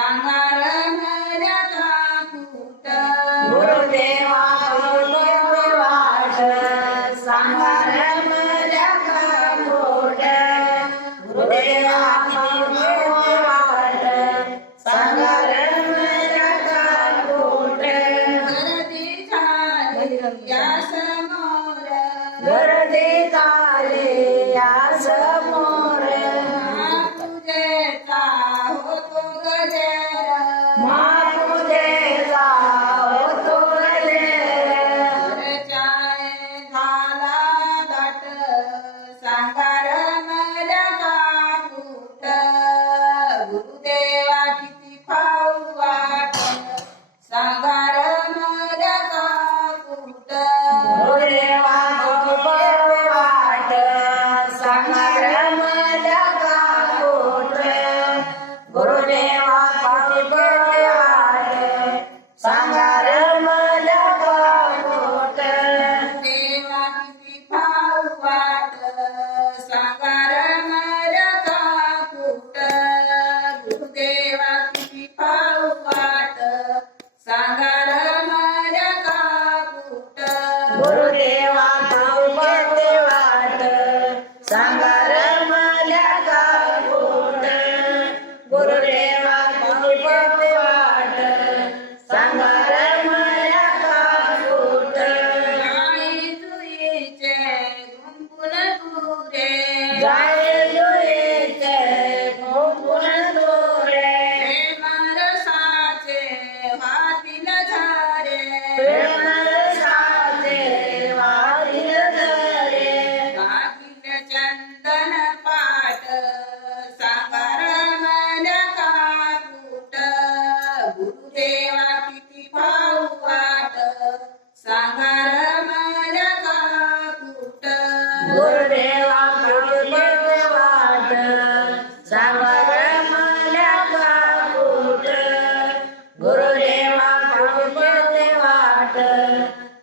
Sangha